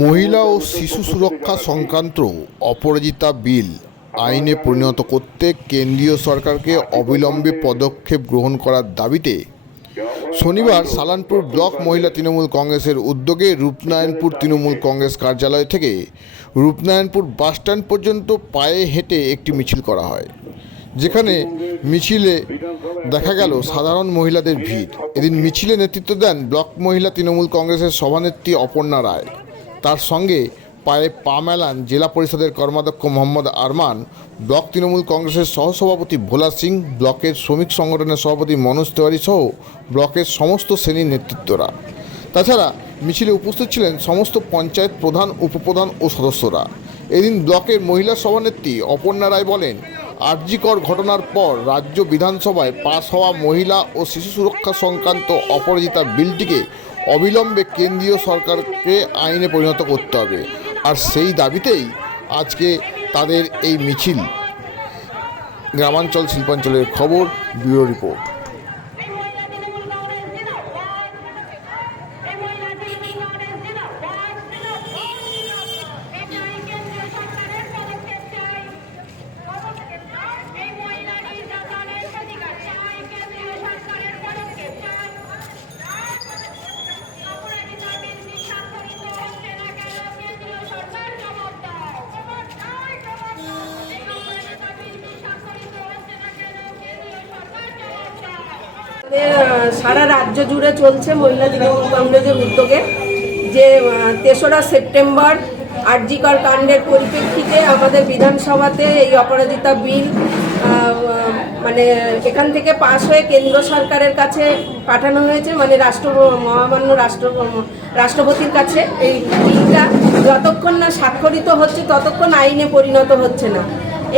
মহিলা ও শিশু সুরক্ষা সংক্রান্ত অপরাজিতা বিল আইনে পরিণত করতে কেন্দ্রীয় সরকারকে অবিলম্বে পদক্ষেপ গ্রহণ করার দাবিতে শনিবার সালানপুর ব্লক মহিলা তৃণমূল কংগ্রেসের উদ্যোগে রূপনারায়ণপুর তৃণমূল কংগ্রেস কার্যালয় থেকে রূপনারায়ণপুর বাসস্ট্যান্ড পর্যন্ত পায়ে হেঁটে একটি মিছিল করা হয়। যেখানে মিছিলে দেখা গেল সাধারণ মহিলাদের ভিড়। এদিন মিছিলে নেতৃত্ব দেন ব্লক মহিলা তৃণমূল কংগ্রেসের সভানেত্রী অপর্ণা রায়। তার সঙ্গে পায়ে পা মেলান জেলা পরিষদের কর্মাধ্যক্ষ মোহাম্মদ আরমান, ব্লক তৃণমূল কংগ্রেসের সহসভাপতি ভোলা সিং, ব্লকের শ্রমিক সংগঠনের সভাপতি মনোজ তেওয়ারি সহ ব্লকের সমস্ত শ্রেণির নেতৃত্বরা। তাছাড়া মিছিলে উপস্থিত ছিলেন সমস্ত পঞ্চায়েত প্রধান, উপপ্রধান ও সদস্যরা। এদিন ব্লকের মহিলা সভানেত্রী অপর্ণা রায় বলেন আরজিকর ঘটনার পর রাজ্য বিধানসভায় পাশ হওয়া মহিলা ও শিশু সুরক্ষা সংক্রান্ত অপরাজিতা বিলটিকে অবিলম্বে কেন্দ্রীয় সরকারকে আইনে পরিণত করতে হবে। আর সেই দাবিতেই আজকে তাদের এই মিছিল। গ্রামাঞ্চল শিল্পাঞ্চলের খবর, ব্যুরো রিপোর্ট। সারা রাজ্য জুড়ে চলছে মহিলা তৃণমূল কংগ্রেসের উদ্যোগে যে তেসরা সেপ্টেম্বর আরজিকর কাণ্ডের পরিপ্রেক্ষিতে আমাদের বিধানসভাতে এই অপরাজিতা বিল মানে এখান থেকে পাশ হয়ে কেন্দ্র সরকারের কাছে পাঠানো হয়েছে মানে রাষ্ট্র, মহামান্য রাষ্ট্র, রাষ্ট্রপতির কাছে। এই বিলটা যতক্ষণ না স্বাক্ষরিত হচ্ছে, ততক্ষণ আইনে পরিণত হচ্ছে না।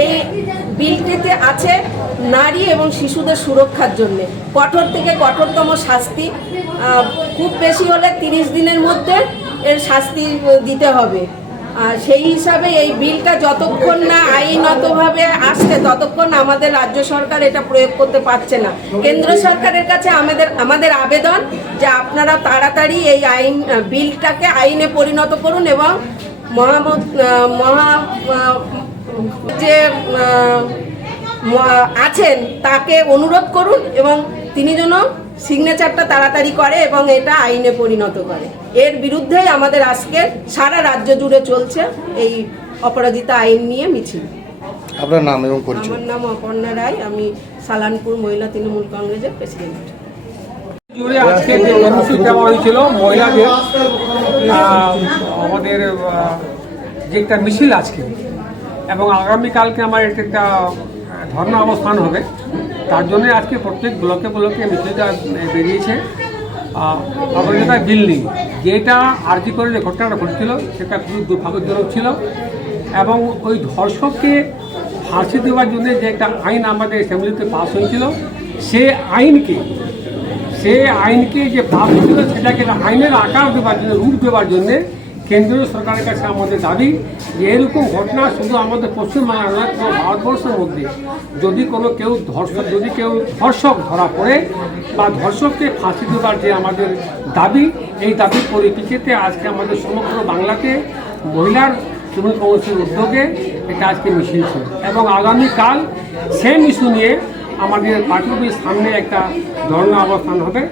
এই বিলটিতে আছে নারী এবং শিশুদের সুরক্ষার জন্য। কঠোর থেকে কঠোরতম শাস্তি খুব বেশি হলে তিরিশ দিনের মধ্যে এর শাস্তি দিতে হবে। আর সেই হিসাবে এই বিলটা যতক্ষণ না আইনতভাবে আসছে, ততক্ষণ আমাদের রাজ্য সরকার এটা প্রয়োগ করতে পারছে না। কেন্দ্র সরকারের কাছে আমাদের আমাদের আবেদন যে আপনারা তাড়াতাড়ি এই আইন বিলটাকে আইনে পরিণত করুন এবং মহামত মহা যে আছেন তাকে অনুরোধ করুন এবং তিনি যেন সিগনেচারটা তাড়াতাড়ি করে এবং এটা আইনে পরিণত করে। এর বিরুদ্ধেই আমাদের আজকে সারা রাজ্য জুড়ে চলছে এই অপরাজিতা আইন নিয়ে মিছিল। আপনার নাম এবং পরিচয়। আমার নাম অপর্ণা রায় আমি সালানপুর মহিলা তৃণমূল কংগ্রেসের প্রেসিডেন্ট জুড়ে আজকে যে কর্মসূচি হয়েছিল মহিলাদের আমাদের যে একটা মিছিল আজকে এবং আগামীকালকে আমার একটা একটা ধর্ণা অবস্থান হবে। তার জন্য আজকে প্রত্যেক ব্লকে ব্লকে মিছিলটা বেরিয়েছে। বিল নিয়ে যেটা আর্জি করে যে ঘটনাটা ঘটেছিল, সেটা খুবই দুর্ভাগ্যজনক ছিল। এবং ওই ধর্ষককে ফাঁসি দেওয়ার জন্য যে একটা আইন আমাদের অ্যাসেম্বলিতে পাস হয়েছিল, সে আইনকে সে আইনকে যে পাস হয়েছিল, সেটাকে আইনের আকার দেওয়ার জন্য, রূপ দেওয়ার জন্য কেন্দ্রীয় সরকারের কাছে আমাদের দাবি যে এরকম ঘটনা শুধু আমাদের পশ্চিমবাংলা নয় পুরো ভারতবর্ষের মধ্যে। যদি কোনো কেউ ধর্ষক, যদি কেউ ধর্ষক ধরা পড়ে বা ধর্ষককে ফাঁসি দেওয়ার যে আমাদের দাবি, এই দাবির পরিপ্রেক্ষিতে আজকে আমাদের সমগ্র বাংলাতে মহিলার তৃণমূল কংগ্রেসের উদ্যোগে এটা আজকে ছিল। এবং আগামীকাল সেম ইস্যু নিয়ে আমাদের পার্টি সামনে একটা ধর্ণা অবস্থান হবে।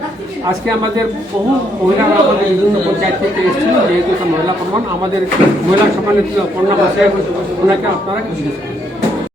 আজকে আমাদের বহু মহিলারা আমাদের বিভিন্ন পঞ্চায়েত থেকে এসেছিল যেহেতু মহিলা প্রমাণ আমাদের মহিলা সম্মানিত পণ্য বাসায় ওনাকে আপনারা জিজ্ঞেস